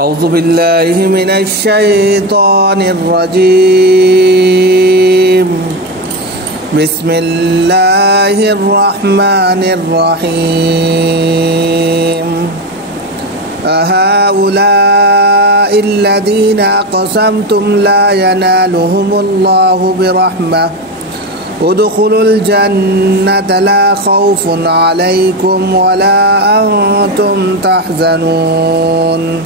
أعوذ بالله من الشيطان الرجيم بسم الله الرحمن الرحيم أهؤلاء الذين أقسمتم لا ينالهم الله برحمة ادخلوا الجنة لا خوف عليكم ولا أنتم تحزنون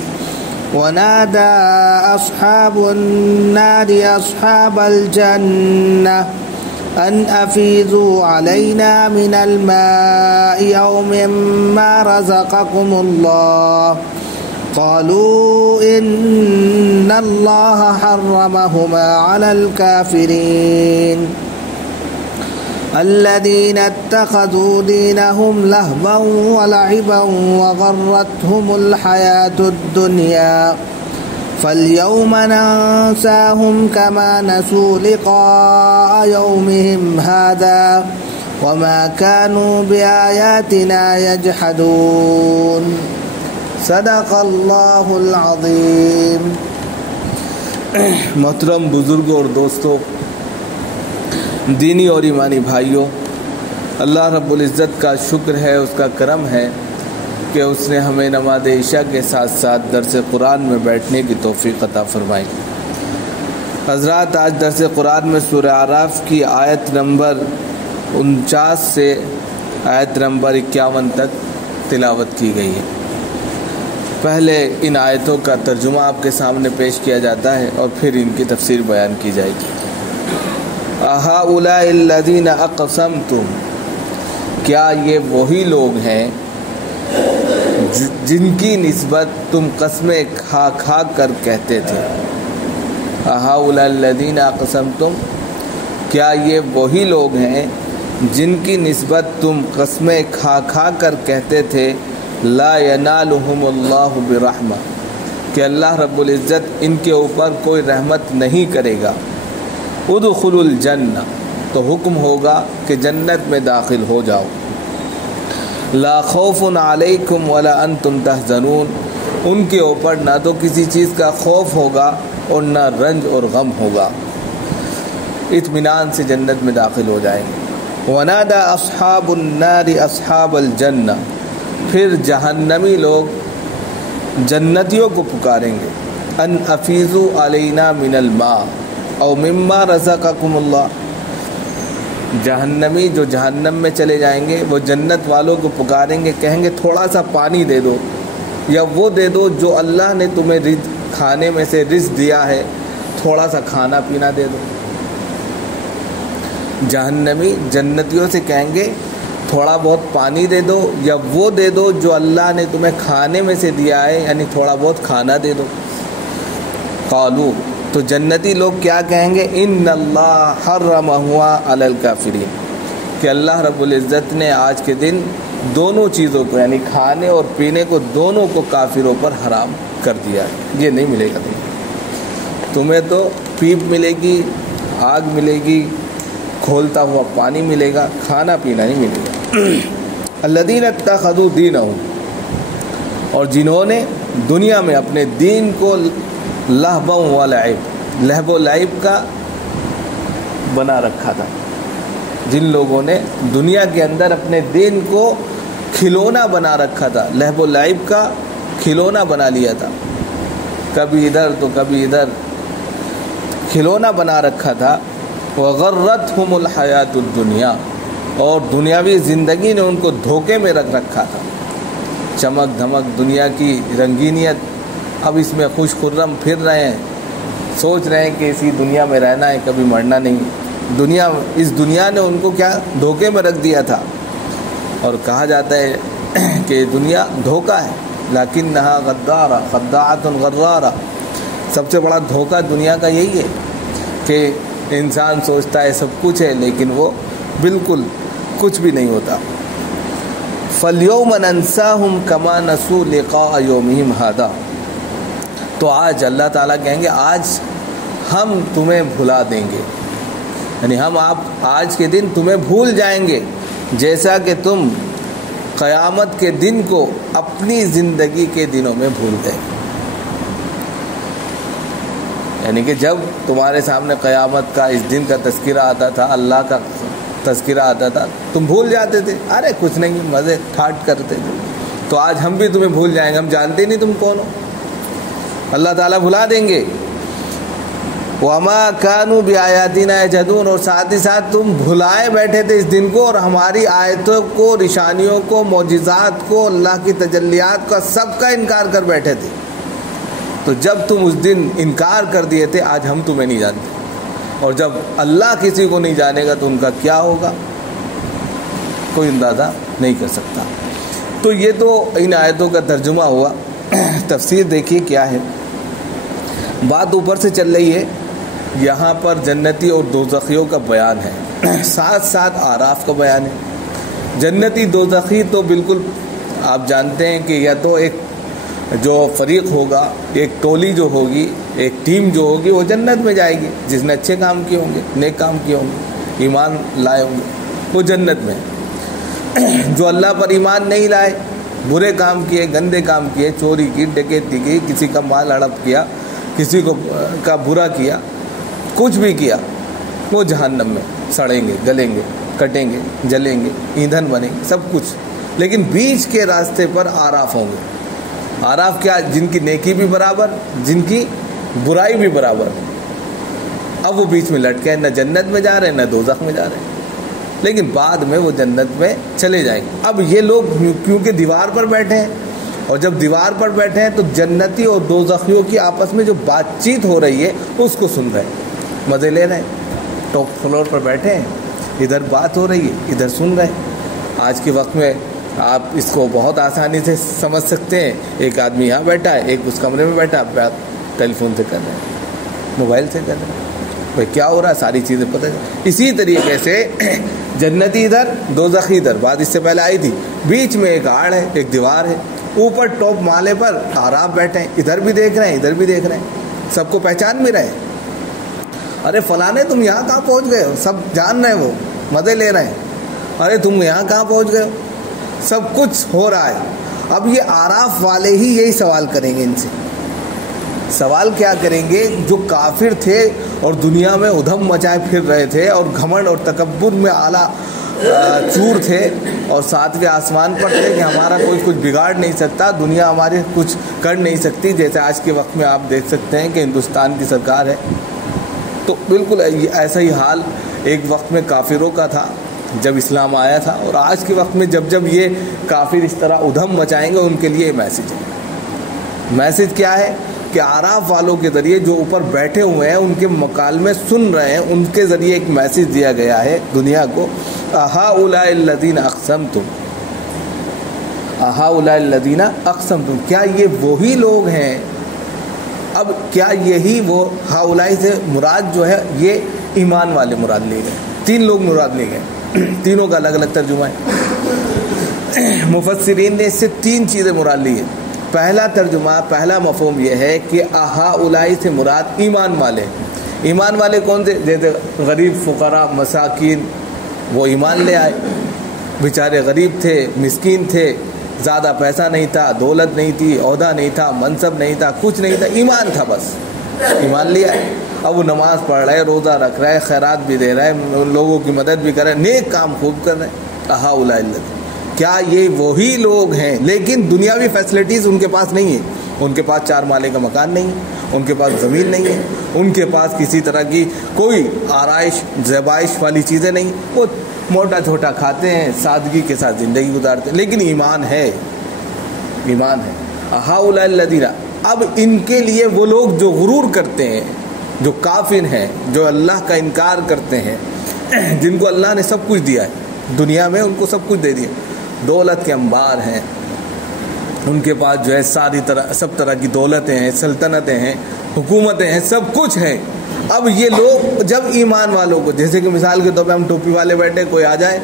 ونادى أصحاب النار أصحاب الجنة أن أفيضوا علينا من الماء أو مما رزقكم الله قالوا إن الله حرمهما على الكافرين الذين اتخذوا دينهم لهوا ولعبا وغرتهم الحياة الدنيا فاليوم ننساهم كما نسوا لقاء يومهم هذا وما كانوا بآياتنا يجحدون صدق اللہ العظیم۔ محترم بزرگوں اور دوستوں، دینی اور ایمانی بھائیوں، اللہ رب العزت کا شکر ہے، اس کا کرم ہے کہ اس نے ہمیں نماز عشاء کے ساتھ ساتھ درس قرآن میں بیٹھنے کی توفیق عطا فرمائی۔ حضرات، آج درس قرآن میں سورہ اعراف کی آیت نمبر 49 سے آیت نمبر 51 تک تلاوت کی گئی ہے۔ پہلے ان آیتوں کا ترجمہ آپ کے سامنے پیش کیا جاتا ہے اور پھر ان کی تفسیر بیان کی جائے گی۔ اہؤلاء الذین اقسمتم، کیا یہ وہی لوگ ہیں جن کی نسبت تم قسمیں کھا کھا کر کہتے تھے؟ اہؤلاء الذین اقسمتم، کیا یہ وہی لوگ ہیں جن کی نسبت تم قسمیں کھا کھا کر کہتے تھے لا ینالہم اللہ برحمہ، کہ اللہ رب العزت ان کے اوپر کوئی رحمت نہیں کرے گا۔ ادخلوا الجنہ، تو حکم ہوگا کہ جنت میں داخل ہو جاؤ۔ لا خوف علیکم ولا انتم تحزنون، ان کے اوپر نہ تو کسی چیز کا خوف ہوگا اور نہ رنج اور غم ہوگا، اطمینان سے جنت میں داخل ہو جائیں گے۔ ونادى اصحاب النار اصحاب الجنہ، پھر جہنمی لوگ جنتیوں کو پکاریں گے، ان افیضوا علینا من الماء او مما رزقکم اللہ، جہنمی جو جہنم میں چلے جائیں گے وہ جنت والوں کو پکاریں گے، کہیں گے تھوڑا سا پانی دے دو، یا وہ دے دو جو اللہ نے تمہیں کھانے میں سے رزق دیا ہے، تھوڑا سا کھانا پینا دے دو۔ جہنمی جنتیوں سے کہیں گے تھوڑا بہت پانی دے دو، یا وہ دے دو جو اللہ نے تمہیں کھانے میں سے دیا ہے، یعنی تھوڑا بہت کھانا دے دو۔ قالو، تو جنتی لوگ کیا کہیں گے؟ ان اللہ حرمہما علی الکافرین، کہ اللہ رب العزت نے آج کے دن دونوں چیزوں کو، یعنی کھانے اور پینے کو، دونوں کو کافروں پر حرام کر دیا ہے، یہ نہیں ملے گا تمہیں تو پیپ ملے گی، آگ ملے گی، کھولتا ہوا پانی ملے گا، کھانا پینا نہیں ملے گا۔ الذین اتخذوا دینہم، اور جنہوں نے دنیا میں اپنے دین کو لہوا و لعب، لہو و لعب کا بنا رکھا تھا، جن لوگوں نے دنیا کے اندر اپنے دین کو کھلونا بنا رکھا تھا، لہو و لعب کا کھلونا بنا لیا تھا، کبھی ادھر تو کبھی ادھر کھلونا بنا رکھا تھا۔ وغرتہم الحیات الدنیا، اور دنیاوی زندگی نے ان کو دھوکے میں رکھ رکھا تھا، چمک دھمک دنیا کی رنگینیت، اب اس میں خوش خرم پھر رہے ہیں، سوچ رہے ہیں کہ اسی دنیا میں رہنا ہے، کبھی مرنا نہیں۔ اس دنیا نے ان کو کیا دھوکے میں رکھ دیا تھا، اور کہا جاتا ہے کہ دنیا دھوکہ ہے، لیکنھا غدارہ خداعۃ غرارہ، سب سے بڑا دھوکہ دنیا کا یہی ہے کہ انسان سوچتا ہے سب کچھ ہے، لیکن وہ بالکل کچھ بھی نہیں ہوتا۔ فَالْيَوْمَ نَنْسَاهُمْ كَمَا نَسُوا لِقَاءَ يَوْمِهِمْ هَذَا، تو آج اللہ تعالیٰ کہیں گے آج ہم تمہیں بھلا دیں گے، یعنی ہم آج کے دن تمہیں بھول جائیں گے، جیسا کہ تم قیامت کے دن کو اپنی زندگی کے دنوں میں بھول گئے۔ یعنی کہ جب تمہارے سامنے قیامت کا اس دن کا تذکرہ آتا تھا، اللہ کا تذکرہ آتا تھا، تم بھول جاتے تھے، ارے کچھ نہیں، مزے ٹھاٹ کرتے تھے. تو آج ہم بھی تمہیں بھول جائیں گے، ہم جانتے نہیں تم کون ہو، اللہ تعالیٰ بھلا دیں گے. وَمَا كَانُوا بِآيَاتِنَا يَجْحَدُونَ، اور ساتھ ہی ساتھ تم بھلائے بیٹھے تھے اس دن کو، اور ہماری آیتوں کو، نشانیوں کو، معجزات کو، اللہ کی تجلیات کا سب کا انکار کر بیٹھے تھے. تو جب تم اس دن انکار کر دیے تھے، آج ہم تمہیں نہیں جانتے، اور جب اللہ کسی کو نہیں جانے گا تو ان کا کیا ہوگا کوئی اندازہ نہیں کر سکتا. تو یہ تو ان آیتوں کا ترجمہ ہوا. تفسیر دیکھیے کیا ہے. بات اوپر سے چل رہی ہے، یہاں پر جنتی اور دوزخیوں کا بیان ہے، ساتھ ساتھ اعراف کا بیان ہے. جنتی دوزخی تو بالکل آپ جانتے ہیں کہ یا تو ایک جو فریق ہوگا، ایک ٹولی جو ہوگی، ایک ٹیم جو ہوگی، وہ جنت میں جائے گی، جس نے اچھے کام کیے ہوں گے، نیک کام کیے ہوں گے، ایمان لائے ہوں گے، وہ جنت میں. جو اللہ پر ایمان نہیں لائے، برے کام کیے، گندے کام کیے، چوری کی، ڈکیتی کی، کسی کا مال ہڑپ کیا، کسی کو کا برا کیا، کچھ بھی کیا، وہ جہنم میں سڑیں گے، گلیں گے، کٹیں گے، جلیں گے، ایندھن بنیں گے، سب کچھ. لیکن بیچ کے راستے پر اعراف ہوں گے. اعراف کیا؟ جن کی نیکی بھی برابر، جن کی برائی بھی برابر. اب وہ بیچ میں لٹکے ہیں، نہ جنت میں جا رہے ہیں نہ دوزخ میں جا رہے ہیں، لیکن بعد میں وہ جنت میں چلے جائیں گے. اب یہ لوگ کیونکہ دیوار پر بیٹھے ہیں، اور جب دیوار پر بیٹھے ہیں تو جنتی اور دوزخیوں کی آپس میں جو بات چیت ہو رہی ہے اس کو سن رہے ہیں، مزے لے رہے ہیں. ٹاپ فلور پر بیٹھے ہیں، ادھر بات ہو رہی ہے، ادھر سن رہے ہیں. آج کے وقت میں آپ اس کو بہت آسانی سے سمجھ سکتے ہیں. ایک آدمی یہاں بیٹھا ہے، ایک اس کمرے میں بیٹھا ہے، بات ٹیلی فون سے کر رہے ہیں، موبائل سے کر رہے ہیں، بھائی کیا ہو رہا ہے ساری چیزیں پتہ ہے. اسی طریقے سے جنتی ادھر، دوزخی ادھر. بات اس سے پہلے آئی تھی، بیچ میں ایک آڑ ہے، ایک دیوار ہے، اوپر ٹاپ مالے پر اعراف بیٹھے ہیں، ادھر بھی دیکھ رہے ہیں ادھر بھی دیکھ رہے ہیں، سب کو پہچان بھی رہے ہیں. ارے فلانے تم یہاں کہاں پہنچ گئے ہو، سب جان رہے ہیں، وہ مزے لے رہے ہیں. ارے تم یہاں کہاں پہنچ گئے ہو، سب کچھ ہو رہا ہے. اب یہ اعراف والے ہی یہی سوال کریں گے ان سے. سوال کیا کریں گے؟ جو کافر تھے اور دنیا میں ادھم مچائے پھر رہے تھے اور گھمنڈ اور تکبر میں اعلیٰ چور تھے اور ساتویں آسمان پر تھے کہ ہمارا کوئی کچھ بگاڑ نہیں سکتا، دنیا ہماری کچھ کر نہیں سکتی، جیسے آج کے وقت میں آپ دیکھ سکتے ہیں کہ ہندوستان کی سرکار ہے. تو بالکل ایسا ہی حال ایک وقت میں کافروں کا تھا جب اسلام آیا تھا، اور آج کے وقت میں جب یہ کافر اس طرح ادھم مچائیں گے ان کے لیے میسج ہے. میسج کیا ہے کہ اعراف والوں کے ذریعے جو اوپر بیٹھے ہوئے ہیں، ان کے مکالمے سن رہے ہیں، ان کے ذریعے ایک میسج دیا گیا ہے دنیا کو. اہؤلاء الذین اقسمتم، اہؤلاء الذین اقسمتم، کیا یہ وہی لوگ ہیں؟ اب کیا یہی وہ ہؤلاء سے مراد جو ہے یہ ایمان والے مراد لیے گئے. 3 لوگ مراد لیے گئے، تینوں کا الگ الگ ترجمہ ہے. مفسرین نے اس سے 3 چیزیں مراد لی ہیں. پہلا ترجمہ، پہلا مفہوم یہ ہے کہ ہؤلاء سے مراد ایمان والے. ایمان والے کون سے؟ جیسے غریب، فقراء، مساکین، وہ ایمان لے آئے، بیچارے غریب تھے، مسکین تھے، زیادہ پیسہ نہیں تھا، دولت نہیں تھی، عہدہ نہیں تھا، منصب نہیں تھا، کچھ نہیں تھا، ایمان تھا، بس ایمان لے آئے. اب وہ نماز پڑھ رہے، روزہ رکھ رہے، خیرات بھی دے رہے، لوگوں کی مدد بھی کر رہے، نیک کام خوب کر رہے. ہؤلاء الذین، کیا یہ وہی لوگ ہیں؟ لیکن دنیاوی فیسلٹیز ان کے پاس نہیں ہے. ان کے پاس 4 مالے کا مکان نہیں ہے، ان کے پاس زمین نہیں ہے، ان کے پاس کسی طرح کی کوئی آرائش زیبائش والی چیزیں نہیں. وہ موٹا چھوٹا کھاتے ہیں، سادگی کے ساتھ زندگی گزارتے ہیں، لیکن ایمان ہے، ایمان ہے. ہؤلاء الذین، اب ان کے لیے وہ لوگ جو غرور کرتے ہیں، جو کافر ہیں، جو اللہ کا انکار کرتے ہیں، جن کو اللہ نے سب کچھ دیا ہے دنیا میں، ان کو سب کچھ دے دیا، دولت کے انبار ہیں، ان کے پاس جو ہے سب طرح کی دولتیں ہیں، سلطنتیں ہیں، حکومتیں ہیں، سب کچھ ہیں. اب یہ لوگ جب ایمان والوں کو، جیسے کہ مثال کے طور پہ ہم ٹوپی والے بیٹھے، کوئی آ جائے،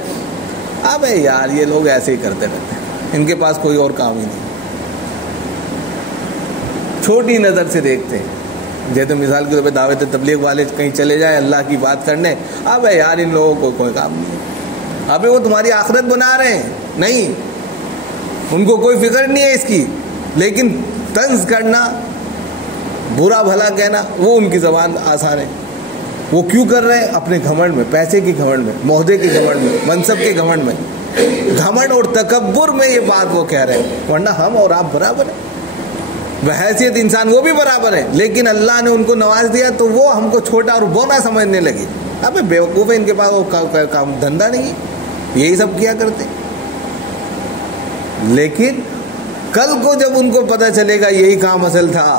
ابے یار یہ لوگ ایسے ہی کرتے رہتے ہیں، ان کے پاس کوئی اور کام ہی نہیں، چھوٹی نظر سے دیکھتے ہیں. جیسے مثال کے طور پہ دعوت تبلیغ والے کہیں چلے جائیں اللہ کی بات کرنے، ابے یار ان لوگوں کو کوئی کام نہیں ہے، ابے وہ تمہاری آخرت بنا رہے ہیں، نہیں، ان کو کوئی فکر نہیں ہے اس کی. لیکن طنز کرنا، برا بھلا کہنا وہ ان کی زبان آسان ہے. وہ کیوں کر رہے ہیں؟ اپنے گھمنڈ میں، پیسے کی گھمنڈ میں، معاہدے کی گھمنڈ میں، منصب کے گھمنڈ میں، گھمنڈ اور تکبر میں یہ بات وہ کہہ رہے ہیں. ورنہ ہم اور آپ برابر ہیں، بحیثیت انسان وہ بھی برابر ہے، لیکن اللہ نے ان کو نواز دیا تو وہ ہم کو چھوٹا اور بونا سمجھنے لگے. اب بیوقوف ہے، ان کے پاس وہ کام دھندا نہیں ہے، یہی سب کیا کرتے. لیکن کل کو جب ان کو پتہ چلے گا یہی کام اصل تھا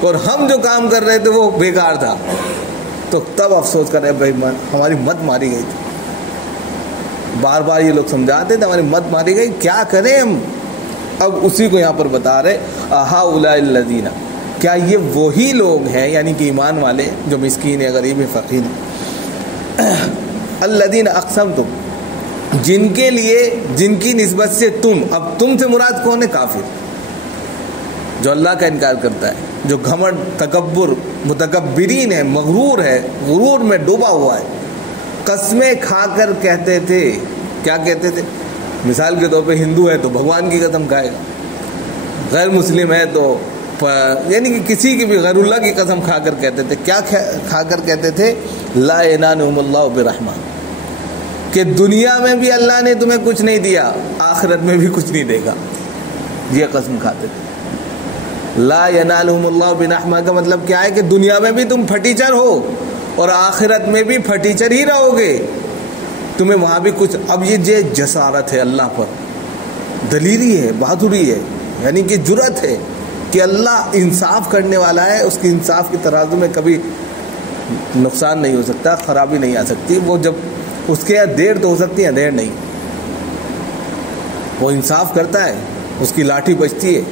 اور ہم جو کام کر رہے تھے وہ بیکار تھا، تو تب افسوس کر رہے بھائی ہماری مت ماری گئی تھی. بار بار یہ لوگ سمجھاتے تھے ہماری مت ماری گئی، کیا کریں ہم. اب اسی کو یہاں پر بتا رہے اہؤلاء الذین، کیا یہ وہی لوگ ہیں، یعنی کہ ایمان والے جو مسکین ہیں، غریب ہیں، فقیر ہیں. الذین اقسمتم، جن کے لیے، جن کی نسبت سے تم، اب تم سے مراد کون ہے؟ کافر، جو اللہ کا انکار کرتا ہے، جو گھمنڈ، تکبر، متکبرین ہے، مغرور ہے، غرور میں ڈوبا ہوا ہے. قسمیں کھا کر کہتے تھے، کیا کہتے تھے؟ مثال کے طور پہ ہندو ہے تو بھگوان کی قسم کھائے گا، غیر مسلم ہے تو یعنی کہ کسی کی بھی غیر اللہ کی قسم کھا کر کہتے تھے. کیا کھا کر کہتے تھے؟ لا ینالہم اللہ برحمہ، کہ دنیا میں بھی اللہ نے تمہیں کچھ نہیں دیا، آخرت میں بھی کچھ نہیں دے گا. یہ قسم کھاتے تھے. لا ینالہم اللہ برحمہ کا مطلب کیا ہے؟ کہ دنیا میں بھی تم پھٹیچر ہو اور آخرت میں بھی پھٹیچر ہی رہو گے، تمہیں وہاں بھی کچھ. اب یہ جسارت ہے اللہ پر، دلیری ہے، بہادری ہے، یعنی کہ جرأت ہے کہ اللہ انصاف کرنے والا ہے، اس کی انصاف کی ترازو میں کبھی نقصان نہیں ہو سکتا، خرابی نہیں آ سکتی. وہ جب اس کے یہاں دیر تو ہو سکتی ہے، دیر نہیں. وہ انصاف کرتا ہے، اس کی لاٹھی بجتی ہے،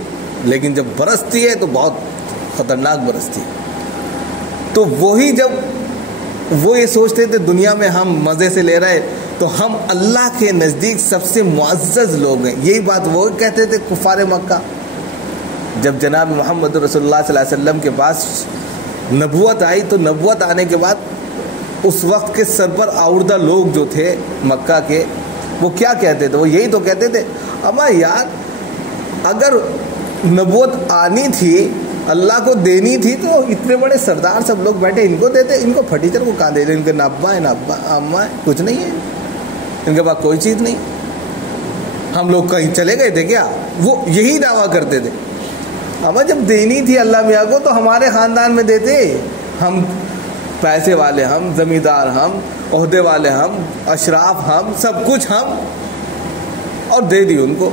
لیکن جب برستی ہے تو بہت خطرناک برستی ہے. تو وہی جب وہ یہ سوچتے تھے دنیا میں ہم مزے سے لے رہے تو ہم اللہ کے نزدیک سب سے معزز لوگ ہیں. یہی بات وہ کہتے تھے کفار مکہ. جب جناب محمد رسول اللہ صلی اللہ علیہ وسلم کے پاس نبوت آئی تو نبوت آنے کے بعد اس وقت کے سر پر آوردہ لوگ جو تھے مکہ کے، وہ کیا کہتے تھے؟ وہ یہی تو کہتے تھے اما یار اگر نبوت آنی تھی، اللہ کو دینی تھی، تو اتنے بڑے سردار سب لوگ بیٹھے، ان کو دیتے، ان کو پھٹیچر کو کہاں دے دے؟ ان کے نہ ابا ہے نہ اماں ہے، کچھ نہیں ہے ان کے پاس، کوئی چیز نہیں. ہم لوگ کہیں چلے گئے تھے کیا؟ وہ یہی دعویٰ کرتے تھے. اما جب دینی تھی اللہ میاں کو تو ہمارے خاندان میں دیتے، ہم پیسے والے، ہم زمیندار، ہم عہدے والے، ہم اشراف، ہم سب کچھ ہم، اور دے دی ان کو.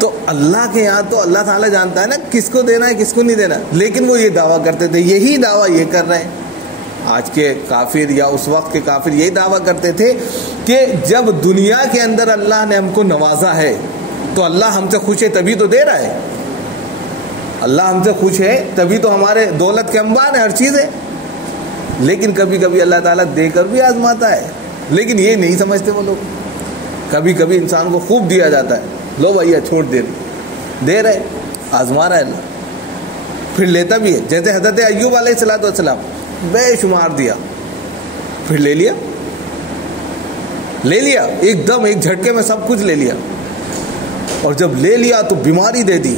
تو اللہ کے یہاں تو اللہ تعالیٰ جانتا ہے نا کس کو دینا ہے کس کو نہیں دینا. لیکن وہ یہ دعویٰ کرتے تھے، یہی دعویٰ یہ کر رہے ہیں آج کے کافر، یا اس وقت کے کافر یہی دعویٰ کرتے تھے کہ جب دنیا کے اندر اللہ نے ہم کو نوازا ہے تو اللہ ہم سے خوش ہے تبھی تو دے رہا ہے. اللہ ہم سے خوش ہے تبھی تو ہمارے دولت کے انبار ہے، ہر چیز ہے. لیکن کبھی کبھی اللہ تعالیٰ دے کر بھی آزماتا ہے، لیکن یہ نہیں سمجھتے وہ لوگ. کبھی کبھی انسان کو خوب دیا جاتا ہے، لو بھیا چھوڑ دے رہے، آزما رہا ہے اللہ، پھر لیتا بھی ہے. جیسے حضرت ایوب علیہ السلام بے شمار دیا، پھر لے لیا ایک دم، ایک جھٹکے میں سب کچھ لے لیا. اور جب لے لیا تو بیماری دے دی،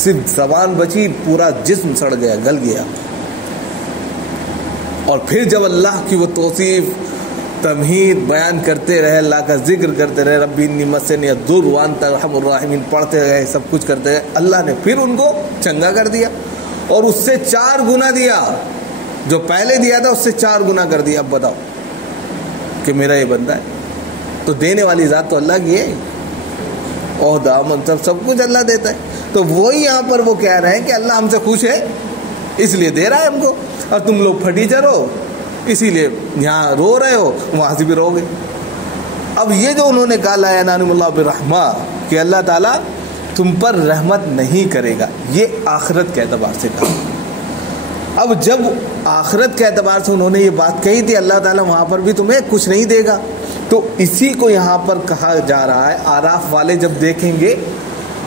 صرف زبان بچی، پورا جسم سڑ گیا، گل گیا. اور پھر جب اللہ کی وہ توصیف تمہید بیان کرتے رہے، اللہ کا ذکر کرتے رہے، ربی انی مسنی الضر وانت ارحم الراحمین پڑھتے رہے، سب کچھ کرتے رہے، اللہ نے پھر ان کو چنگا کر دیا اور اس سے 4 گنا دیا. جو پہلے دیا تھا اس سے 4 گنا کر دیا. اب بتاؤ کہ میرا یہ بندہ ہے. تو دینے والی ذات تو اللہ کی ہے، عہدہ منصب سب کچھ اللہ دیتا ہے. تو وہی یہاں پر وہ کہہ رہے ہیں کہ اللہ ہم سے خوش ہے اس لیے دے رہا ہے ہم کو، اور تم لوگ پھٹیچر ہو اسی لیے یہاں رو رہے ہو، وہاں سے بھی رو گے. اب یہ جو انہوں نے کہا لا ینالہم اللہ برحمہ، کہ اللہ تعالیٰ تم پر رحمت نہیں کرے گا، یہ آخرت کے اعتبار سے کہا. اب جب آخرت کے اعتبار سے انہوں نے یہ بات کہی تھی اللہ تعالیٰ وہاں پر بھی تمہیں کچھ نہیں دے گا، تو اسی کو یہاں پر کہا جا رہا ہے. آراف والے جب دیکھیں گے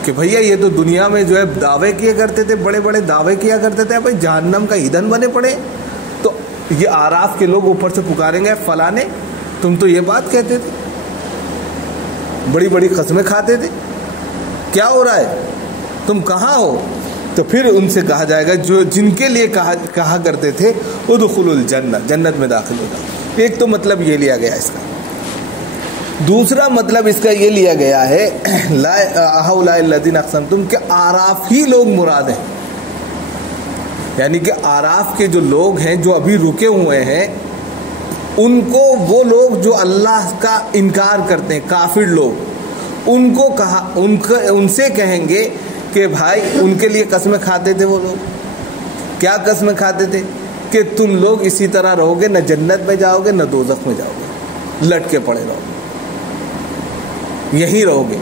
کہ بھیا یہ تو دنیا میں جو ہے دعوے کیا کرتے تھے، بڑے بڑے دعوے کیا کرتے تھے، بھائی جہنم کا ایندھن بنے پڑے، تو یہ آراف کے لوگ اوپر سے پکاریں گے فلاں نے تم تو یہ بات کہتے تھے، بڑی بڑی قسمیں کھاتے تھے، کیا ہو رہا ہے، تم کہاں ہو؟ تو پھر ان سے کہا جائے گا جو جن کے لیے کہا کرتے تھے ادخلوا الجنہ، جنت میں داخل ہو جاؤ۔ ایک تو مطلب یہ لیا گیا اس کا۔ دوسرا مطلب اس کا یہ لیا گیا ہے لا اہؤلاء الذین اقسمتم، کہ اعراف ہی لوگ مراد ہیں، یعنی کہ اعراف کے جو لوگ ہیں جو ابھی رکے ہوئے ہیں، ان کو وہ لوگ جو اللہ کا انکار کرتے ہیں، کافر لوگ، ان کو کہا ان سے کہیں گے کہ بھائی ان کے لیے قسمیں کھاتے تھے وہ لوگ، کیا قسمیں کھاتے تھے کہ تم لوگ اسی طرح رہو گے، نہ جنت میں جاؤ گے نہ دوزخ میں جاؤ گے، لٹ کے پڑے رہو گے، یہی رہو گے۔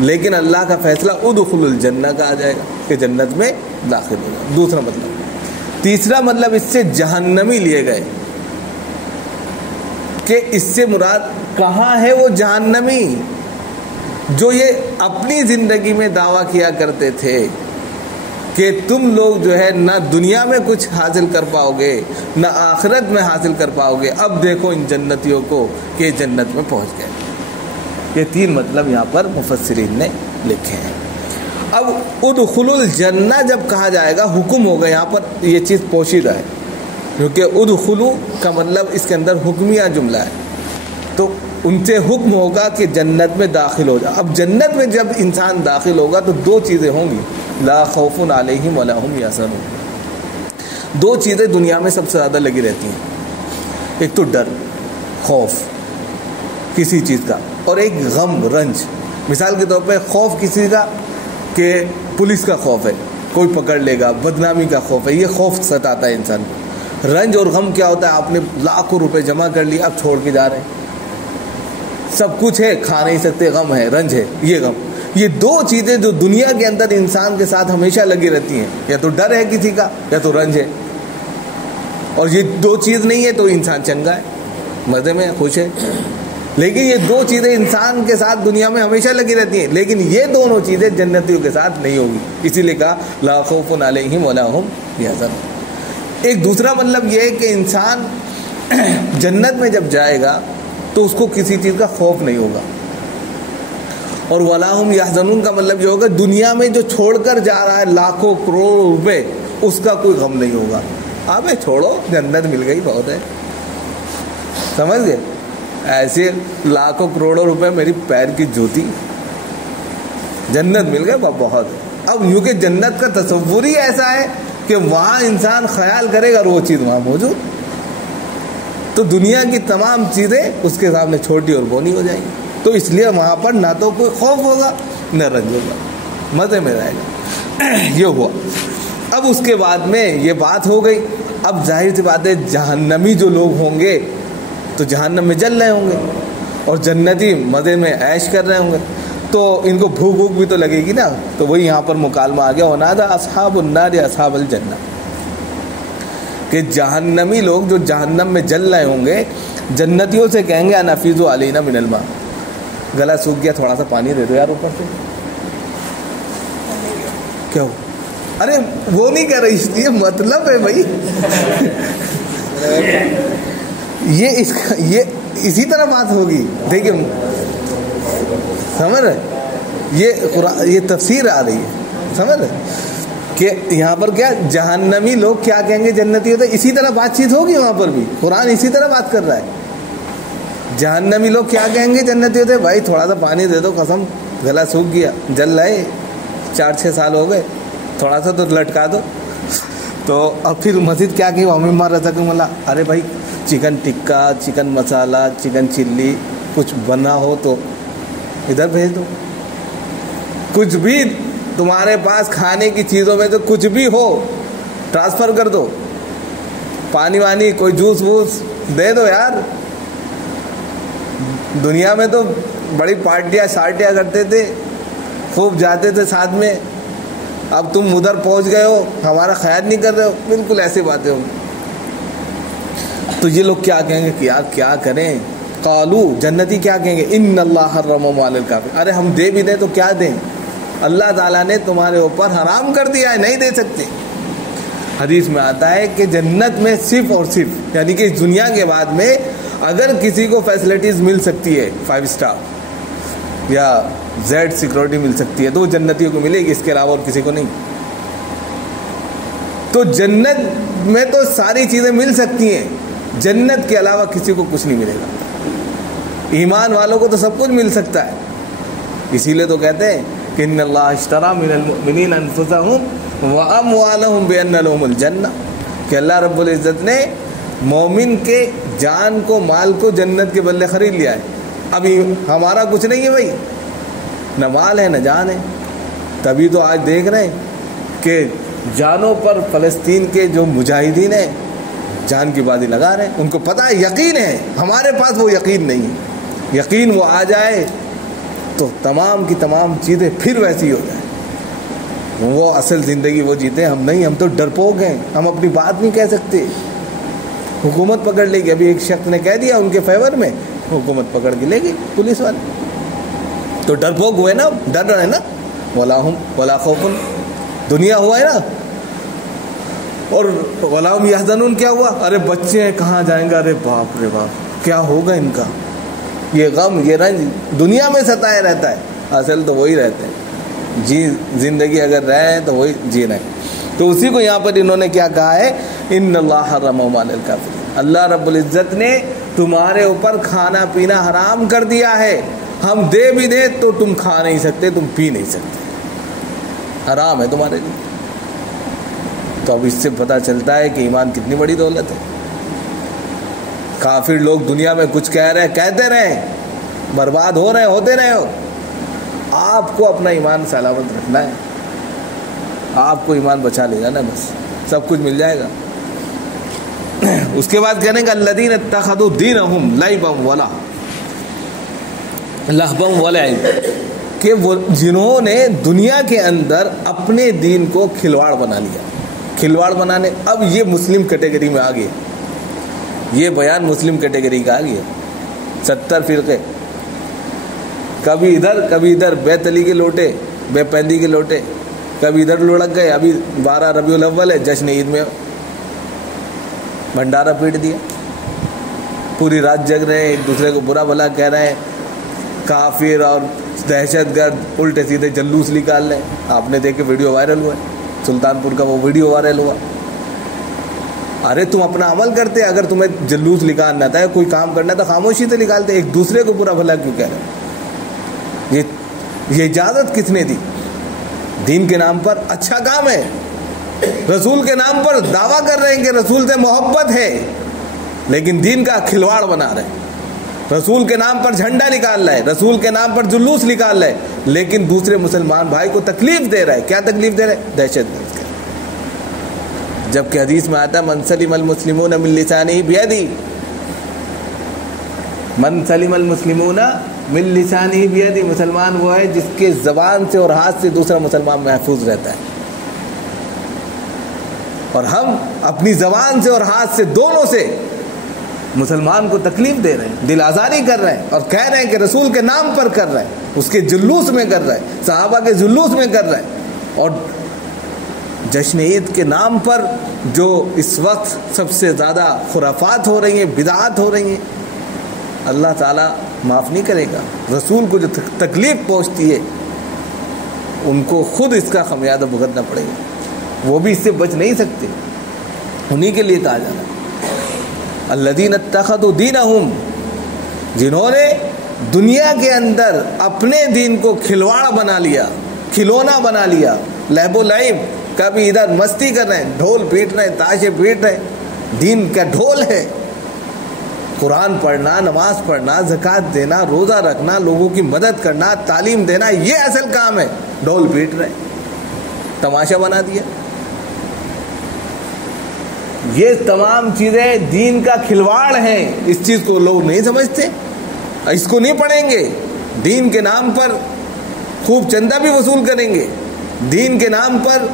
لیکن اللہ کا فیصلہ ادخلوا الجنہ کا آ جائے گا کہ جنت میں داخل ہو جاؤ، دوسرا مطلب۔ تیسرا مطلب اس سے جہنمی لیے گئے کہ اس سے مراد کہاں ہے وہ جہنمی جو یہ اپنی زندگی میں دعویٰ کیا کرتے تھے کہ تم لوگ جو ہے نہ دنیا میں کچھ حاصل کر پاؤ گے نہ آخرت میں حاصل کر پاؤ گے، اب دیکھو ان جنتیوں کو کہ جنت میں پہنچ گئے۔ یہ تین مطلب یہاں پر مفسرین نے لکھے ہیں۔ اب ادخلوا الجنہ جب کہا جائے گا، حکم ہوگا، یہاں پر یہ چیز پوشیدہ ہے کیونکہ ادخلوا کا مطلب اس کے اندر حکمیہ جملہ ہے، تو ان سے حکم ہوگا کہ جنت میں داخل ہو جا۔ اب جنت میں جب انسان داخل ہوگا تو دو چیزیں ہوں گی، لا خوف علیہم ولا هم یحزنون۔ دو چیزیں دنیا میں سب سے زیادہ لگی رہتی ہیں، ایک تو ڈر، خوف کسی چیز کا، اور ایک غم، رنج۔ مثال کے طور پہ خوف کسی کا کہ پولیس کا خوف ہے، کوئی پکڑ لے گا، بدنامی کا خوف ہے، یہ خوف ستاتا ہے انسان کو۔ رنج اور غم کیا ہوتا ہے؟ آپ نے لاکھوں روپے جمع کر لیے، اب چھوڑ کے جا رہے ہیں، سب کچھ ہے، کھا نہیں سکتے، غم ہے، رنج ہے، یہ غم۔ یہ دو چیزیں جو دنیا کے اندر انسان کے ساتھ ہمیشہ لگی رہتی ہیں، یا تو ڈر ہے کسی کا یا تو رنج ہے، اور یہ دو چیز نہیں ہے تو انسان چنگا ہے، مزے میں خوش ہے۔ لیکن یہ دو چیزیں انسان کے ساتھ دنیا میں ہمیشہ لگی رہتی ہیں، لیکن یہ دونوں چیزیں جنتیوں کے ساتھ نہیں ہوگی، اسی لیے کہا لا خوف علیہم ولا هم یحزنون۔ ایک دوسرا مطلب یہ ہے کہ انسان جنت میں جب جائے گا تو اس کو کسی چیز کا خوف نہیں ہوگا، اور ولا هم یحزنون کا مطلب یہ ہوگا دنیا میں جو چھوڑ کر جا رہا ہے لاکھوں کروڑوں روپے، اس کا کوئی غم نہیں ہوگا۔ ابے چھوڑو، جنت مل گئی، بہت ہے، سمجھ گئے؟ ایسے لاکھوں کروڑوں روپے میری پیر کی جوتی، جنت مل گئے بہت ہے۔ اب یوں کہ جنت کا تصور ہی ایسا ہے کہ وہاں انسان خیال کرے گا اور وہ چیز وہاں موجود، تو دنیا کی تمام چیزیں اس کے سامنے چھوٹی اور بونی ہو جائیں گی، تو اس لیے وہاں پر نہ تو کوئی خوف ہوگا نہ رنج ہوگا، مزے میں رہے گا۔ یہ ہوا۔ اب اس کے بعد میں یہ بات ہو گئی، اب ظاہر سی بات ہے جہنمی جو لوگ ہوں گے تو جہنم میں جل رہے ہوں گے، اور جنتی مزے میں عیش کر رہے ہوں گے، تو ان کو بھوک بھی تو لگے گی نا، تو وہی یہاں پر مکالمہ آ گیا، ونادى اصحاب النار اصحاب الجنہ، کہ جہنمی لوگ جو جہنم میں جل رہے ہوں گے جنتیوں سے کہیں گے ان افیضوا علینا من الماء، گلا سوکھ گیا، تھوڑا سا پانی دے دو یار اوپر سے۔ کیا ہو؟ ارے وہ نہیں کہہ رہی، یہ مطلب ہے بھائی، یہ اسی طرح بات ہوگی، دیکھیں سمجھ رہے، یہ تفسیر آ رہی ہے، سمجھ رہے کہ یہاں پر کیا جہنمی لوگ کیا کہیں گے جنتی ہوتے، اسی طرح بات چیت ہوگی وہاں پر بھی، قرآن اسی طرح بات کر رہا ہے۔ جہنمی لوگ کیا کہیں گے جنتی ہوتے، بھائی تھوڑا سا پانی دے دو، قسم گلا سوکھ گیا، جل رہے 4-6 سال ہو گئے، تھوڑا سا تو لٹکا دو۔ تو اب پھر مزید کیا کہ وَمِمَّا رَزَقَهُمُ اللَّهُ، ارے بھائی چکن ٹکا، چکن مسالہ، چکن چلی کچھ بنا ہو تو ادھر بھیج دو، کچھ بھی تمہارے پاس کھانے کی چیزوں میں تو کچھ بھی ہو ٹرانسفر کر دو، پانی وانی کوئی جوس ووس دے دو یار۔ دنیا میں تو بڑی پارٹیاں شارٹیاں کرتے تھے، خوب جاتے تھے ساتھ میں، اب تم ادھر پہنچ گئے ہو، ہمارا خیال نہیں کر رہے ہو، بالکل ایسی باتیں ہوں۔ تو یہ لوگ کیا کہیں گے کہ یار کیا کریں، قالو جنتی کیا کہیں گے، ان اللہ حرم علی الکافر، ارے ہم دے بھی دیں تو کیا دیں، اللہ تعالیٰ نے تمہارے اوپر حرام کر دیا ہے، نہیں دے سکتے۔ حدیث میں آتا ہے کہ جنت میں صرف اور صرف، یعنی کہ اس دنیا کے بعد میں اگر کسی کو فیسلٹیز مل سکتی ہے 5 اسٹار یا زیڈ سیکورٹی مل سکتی ہے تو وہ جنتیوں کو ملے گی، اس کے علاوہ اور کسی کو نہیں۔ تو جنت میں تو ساری چیزیں مل سکتی ہیں، جنت کے علاوہ کسی کو کچھ نہیں ملے گا۔ ایمان والوں کو تو سب کچھ مل سکتا ہے، اسی لیے تو کہتے ہیں کہ ان اللہ اشترى من المؤمنین انفسهم واموالهم بان لهم الجنہ، کہ اللہ رب العزت نے مومن کے جان کو، مال کو جنت کے بدلے خرید لیا ہے۔ ابھی ہمارا کچھ نہیں ہے بھائی، نہ مال ہے نہ جان ہے، تبھی تو آج دیکھ رہے ہیں کہ جانوں پر فلسطین کے جو مجاہدین ہیں جان کی بازی لگا رہے ہیں، ان کو پتہ ہے، یقین ہے، ہمارے پاس وہ یقین نہیں ہے۔ یقین وہ آ جائے تو تمام کی تمام چیزیں پھر ویسی ہو جائیں، وہ اصل زندگی وہ جیتے، ہم نہیں، ہم تو ڈرپوک ہیں، ہم اپنی بات نہیں کہہ سکتے، حکومت پکڑ لے گی۔ ابھی ایک شخص نے کہہ دیا ان کے فیور میں، حکومت پکڑ کے لے گی پولیس والے، تو ڈرپوک ہوئے نا، ڈر رہے نا، ولا ہم ولا خوف، دنیا ہوا ہے نا، اور ولا ہم یحزنون کیا ہوا، ارے بچے ہیں کہاں جائیں گے، ارے باپ رے باپ کیا ہوگا ان کا، یہ غم یہ رنج دنیا میں ستائے رہتا ہے، اصل تو وہی رہتے ہیں، جی زندگی اگر رہے ہیں تو وہی جی رہے ہیں۔ تو اسی کو یہاں پر انہوں نے کیا کہا ہے، ان اللہ حرم مال الکافرین، اللہ رب العزت نے تمہارے اوپر کھانا پینا حرام کر دیا ہے، ہم دے بھی دیں تو تم کھا نہیں سکتے، تم پی نہیں سکتے، حرام ہے تمہارے لیے۔ تو اب اس سے پتہ چلتا ہے کہ ایمان کتنی بڑی دولت ہے۔ کافر لوگ دنیا میں کچھ کہہ رہے ہیں، کہتے رہے، برباد ہو رہے ہیں، ہوتے رہے ہو، آپ کو اپنا ایمان سلامت رکھنا ہے، آپ کو ایمان بچا لے گا نا، بس سب کچھ مل جائے گا۔ اس کے بعد کہنے کا الذین اتخذوا دینہم لہوا ولعبا، کہ وہ جنہوں نے دنیا کے اندر اپنے دین کو کھلواڑ بنا لیا، کھلواڑ بنانے، اب یہ مسلم کیٹیگری میں آ گئے، یہ بیان مسلم کیٹیگری کا آ گیا، 70 فرقے، کبھی ادھر بیت علی کے لوٹے، بے پیندی کے لوٹے، کبھی ادھر لڑک گئے۔ ابھی 12 ربیع الاول ہے، جشن عید میں بھنڈارا پیٹ دیا، پوری رات جگ رہے ہیں، ایک دوسرے کو برا بھلا کہہ رہے ہیں، کافر اور دہشت گرد، الٹے سیدھے جلوس نکال رہے ہیں۔ آپ نے دیکھے ویڈیو وائرل ہوا ہے، سلطانپور کا وہ ویڈیو وائرل ہوا۔ ارے تم اپنا عمل کرتے، اگر تمہیں جلوس نکالنا تھا، کوئی کام کرنا تھا، خاموشی سے نکالتے، ایک دوسرے کو برا بھلا کیوں کہہ رہے؟ یہ اجازت کس نے دی؟ دین کے نام پر اچھا کام ہے، رسول کے نام پر دعویٰ کر رہے ہیں کہ رسول سے محبت ہے، لیکن دین کا کھلواڑ بنا رہے ہیں، رسول کے نام پر جھنڈا نکال رہا ہے، رسول کے نام پر جلوس نکال رہا ہے، لیکن دوسرے مسلمان بھائی کو تکلیف دے رہا ہے۔ کیا تکلیف دے رہا ہے؟ دہشت گرد، جبکہ حدیث میں آتا ہے من سلم المسلمون من لسانہ بیدی، من سلم المسلمون من لسانہ بیدی، مسلمان وہ ہے جس کے زبان سے اور ہاتھ سے دوسرا مسلمان محفوظ رہتا ہے، اور ہم اپنی زبان سے اور ہاتھ سے دونوں سے مسلمان کو تکلیف دے رہے ہیں، دل آزاری کر رہے ہیں، اور کہہ رہے ہیں کہ رسول کے نام پر کر رہے ہیں، اس کے جلوس میں کر رہے ہیں، صحابہ کے جلوس میں کر رہے ہیں، اور جشن عید کے نام پر جو اس وقت سب سے زیادہ خرافات ہو رہی ہیں، بدعات ہو رہی ہیں، اللہ تعالیٰ معاف نہیں کرے گا۔ رسول کو جو تکلیف پہنچتی ہے ان کو خود اس کا خمیازہ بھگتنا پڑے گا، وہ بھی اس سے بچ نہیں سکتے، انہی کے لیے کہا جانا الذین اتخذوا دینہم، جنہوں نے دنیا کے اندر اپنے دین کو کھلواڑ بنا لیا، کھلونا بنا لیا، لہب و لعب، کبھی ادھر مستی کر رہے ہیں، ڈھول پیٹ رہے ہیں، تاشے پیٹ رہے ہیں، دین کا ڈھول ہے، قرآن پڑھنا، نماز پڑھنا، زکوٰۃ دینا، روزہ رکھنا، لوگوں کی مدد کرنا، تعلیم دینا، یہ اصل کام ہے، ڈھول پیٹ رہے ہیں، تماشا بنا دیا۔ یہ تمام چیزیں دین کا کھلواڑ ہیں، اس چیز کو لوگ نہیں سمجھتے، اس کو نہیں پڑھیں گے، دین کے نام پر خوب چندہ بھی وصول کریں گے، دین کے نام پر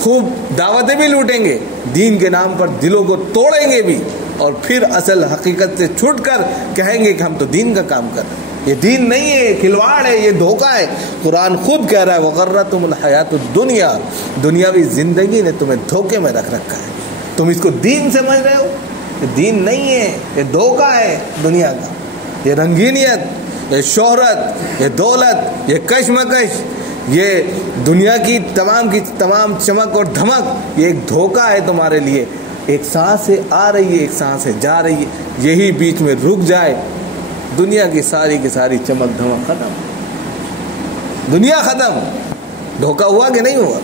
خوب دعوتیں بھی لوٹیں گے، دین کے نام پر دلوں کو توڑیں گے بھی، اور پھر اصل حقیقت سے چھٹ کر کہیں گے کہ ہم تو دین کا کام کر رہے ہیں۔ یہ دین نہیں ہے، یہ کھلواڑ ہے، یہ دھوکہ ہے۔ قرآن خود کہہ رہا ہے وغرتہم الحیات الدنیا، دنیاوی زندگی نے تمہیں دھوکے میں رکھ رکھا ہے، تم اس کو دین سمجھ رہے ہو، یہ دین نہیں ہے، یہ دھوکہ ہے دنیا کا، یہ رنگینیت، یہ شہرت، یہ دولت، یہ کشمکش، یہ دنیا کی تمام چمک اور دھمک یہ ایک دھوکہ ہے تمہارے لیے. ایک سانس سے آ رہی ہے، ایک سانس سے جا رہی ہے، یہی بیچ میں رک جائے دنیا کی ساری چمک دھمک ختم، دنیا ختم. دھوکہ ہوا کہ نہیں ہوا؟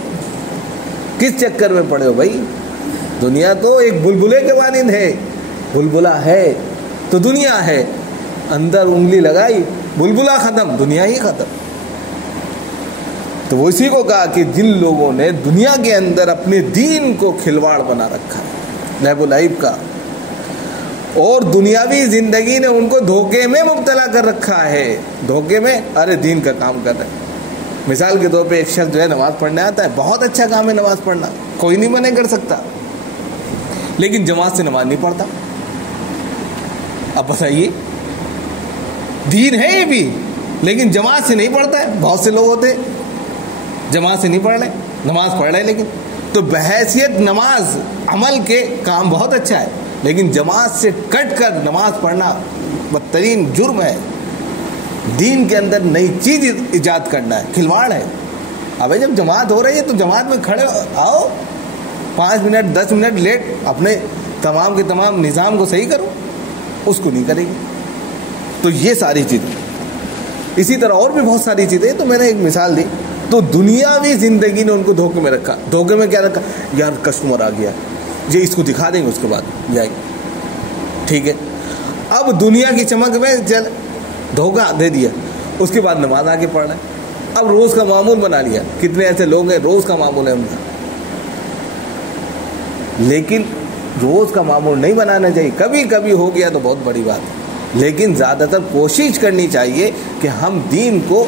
کس چکر میں پڑے ہو بھائی؟ دنیا تو ایک بلبلے کے مانند ہے. بلبلا ہے تو دنیا ہے، اندر انگلی لگائی بلبلا ختم، دنیا ہی ختم. تو وہ اسی کو کہا کہ جن لوگوں نے دنیا کے اندر اپنے دین کو کھلواڑ بنا رکھا ہے، لہب و لعب کا، اور دنیاوی زندگی نے ان کو دھوکے میں مبتلا کر رکھا ہے. دھوکے میں ارے دین کا کام کر رہے ہیں. مثال کے طور پہ ایک شخص جو ہے نماز پڑھنے آتا ہے، بہت اچھا کام ہے نماز پڑھنا، کوئی نہیں منع کر سکتا، لیکن جماعت سے نماز نہیں پڑھتا. اب بتائیے، دین ہے یہ بھی لیکن جماعت سے نہیں پڑھتا ہے. بہت سے لوگ ہوتے جماعت سے نہیں پڑھ رہے، نماز پڑھ رہے لیکن، تو بحیثیت نماز عمل کے کام بہت اچھا ہے، لیکن جماعت سے کٹ کر نماز پڑھنا بدترین جرم ہے. دین کے اندر نئی چیز ایجاد کرنا ہے، کھلواڑ ہے. ابھی جب جماعت ہو رہی ہے تو جماعت میں کھڑے آؤ، 5 منٹ 10 منٹ لیٹ اپنے تمام کے تمام نظام کو صحیح کرو، اس کو نہیں کرے گی. تو یہ ساری چیزیں، اسی طرح اور بھی بہت ساری چیزیں. تو میں نے ایک مثال دی. تو دنیاوی زندگی نے ان کو دھوکے میں رکھا. دھوکے میں کیا رکھا؟ یار کسٹمر آ گیا، یہ اس کو دکھا دیں گے، اس کے بعد جائیں گے، ٹھیک ہے. اب دنیا کی چمک میں دھوکہ دے دیا، اس کے بعد نماز آگے پڑھ رہے ہیں. اب روز کا معمول بنا لیا. کتنے ایسے لوگ ہیں روز کا معمول ہے ان کا، لیکن روز کا معمول نہیں بنانا چاہیے. کبھی کبھی ہو گیا تو بہت بڑی بات ہے، لیکن زیادہ تر کوشش کرنی چاہیے کہ ہم دین کو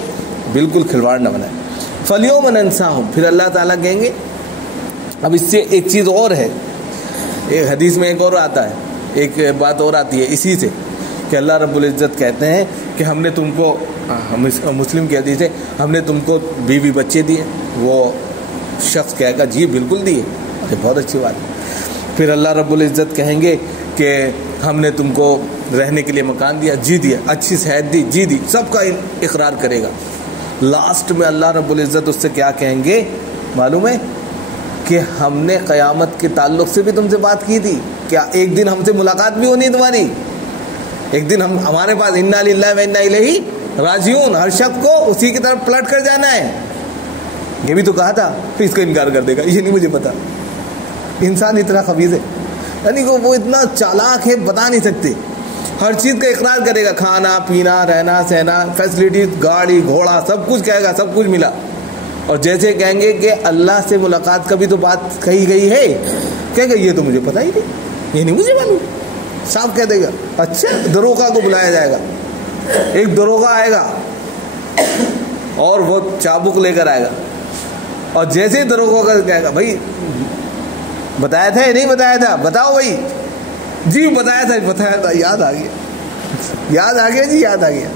بالکل کھلواڑ نہ بنائیں. فَالْيَوْمَ نَنْسَاهُمْ، پھر اللہ تعالیٰ کہیں گے. اب اس سے ایک چیز اور ہے، ایک حدیث میں ایک اور آتا ہے، ایک بات اور آتی ہے اسی سے، کہ اللہ رب العزت کہتے ہیں کہ ہم نے تم کو، مسلم کی حدیث ہے، ہم نے تم کو بیوی بچے دیے. وہ شخص کہے گا جی بالکل دیے، بہت اچھی بات ہے. پھر اللہ رب العزت کہیں گے کہ ہم نے تم کو رہنے کے لیے مکان دیا، جی دیا. اچھی صحت دی، جی دی. سب کا اقرار کرے گا. لاسٹ میں اللہ رب العزت اس سے کیا کہیں گے معلوم ہے؟ کہ ہم نے قیامت کے تعلق سے بھی تم سے بات کی تھی. کیا ایک دن ہم سے ملاقات بھی ہونی تمہاری؟ ایک دن ہمارے پاس انا للہ و انا الیہ راجعون، ہر شخص کو اسی کی طرف پلٹ کر جانا ہے. یہ بھی تو کہا تھا، پھر اس کا انکار کر دے گا، یہ نہیں مجھے پتا. انسان اتنا خبیث ہے، یعنی کہ وہ اتنا چالاک ہے بتا نہیں سکتے. ہر چیز کا اقرار کرے گا، کھانا پینا رہنا سہنا فیسلٹیز، گاڑی گھوڑا سب کچھ کہے گا، سب کچھ ملا. اور جیسے کہیں گے کہ اللہ سے ملاقات کا بھی تو بات کہی گئی ہے، کہے گا یہ تو مجھے پتا ہی نہیں، یہ نہیں مجھے معلوم. صاف کہہ دے گا. اچھا، دروغہ کو بلایا جائے گا. ایک دروغہ آئے گا اور وہ چابک لے کر آئے گا، اور جیسے ہی دروغہ کا کہے گا بھائی بتایا تھا یا نہیں بتایا تھا، بتاؤ بھائی. جی بتایا تھا، یاد آ گیا جی، یاد آ گیا.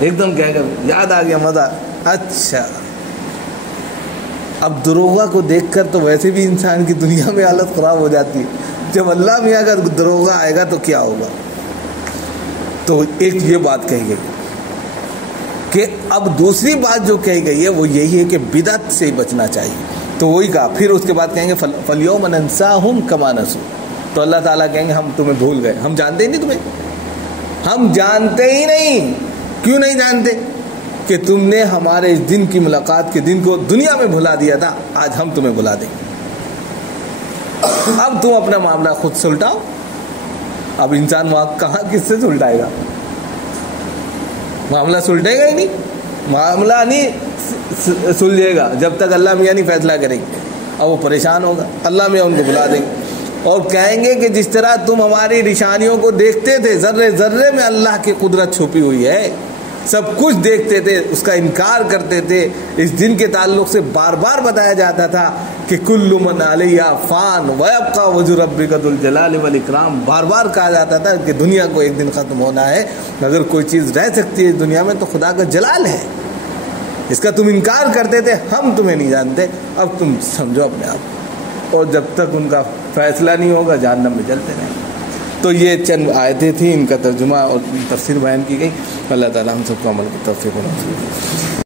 ایک دم کہے گا یاد آ گیا، مزہ. اچھا، اب دروغہ کو دیکھ کر تو ویسے بھی انسان کی دنیا میں حالت خراب ہو جاتی ہے. جب اللہ میاں کا دروغہ آئے گا تو کیا ہوگا؟ تو ایک یہ بات کہی گئی کہ اب دوسری بات جو کہی گئی ہے وہ یہی ہے کہ بدعت سے بچنا چاہیے. تو وہی کہا. پھر اس کے بعد کہیں گے فَالْيَوْمَ نَنْسَاهُمْ كَمَا نَسُوا، تو اللہ تعالیٰ کہیں گے ہم تمہیں بھول گئے، ہم جانتے ہی نہیں تمہیں، ہم جانتے ہی نہیں. کیوں نہیں جانتے؟ کہ تم نے ہمارے اس دن کی ملاقات کے دن کو دنیا میں بھلا دیا تھا، آج ہم تمہیں بھلا دیں. اب تم اپنا معاملہ خود سلٹاؤ. اب انسان وہاں کہاں کس سے سلٹائے گا؟ معاملہ سلٹے گا ہی نہیں، معاملہ نہیں سلجھے گا جب تک اللہ میاں نہیں فیصلہ کریں گے، اور وہ پریشان ہوگا. اللہ میاں ان کو بلا دیں گے اور کہیں گے کہ جس طرح تم ہماری نشانیوں کو دیکھتے تھے، ذرے ذرے میں اللہ کی قدرت چھپی ہوئی ہے، سب کچھ دیکھتے تھے، اس کا انکار کرتے تھے. اس دن کے تعلق سے بار بار بتایا جاتا تھا کہ کل من علیہا فان ویبقی وجہ ربک ذو الجلال والاکرام. بار بار کہا جاتا تھا کہ دنیا کو ایک دن ختم ہونا ہے، اگر کوئی چیز رہ سکتی ہے دنیا میں تو خدا کا جلال ہے. اس کا تم انکار کرتے تھے، ہم تمہیں نہیں جانتے. اب تم سمجھو اپنے آپ، اور جب تک ان کا فیصلہ نہیں ہوگا جہنم میں جلتے رہیں. تو یہ چند آیتیں تھیں، ان کا ترجمہ اور تفسیر بیان کی گئی. اللہ تعالی ہم سب کو عمل کی توفیق نصیب فرمائے.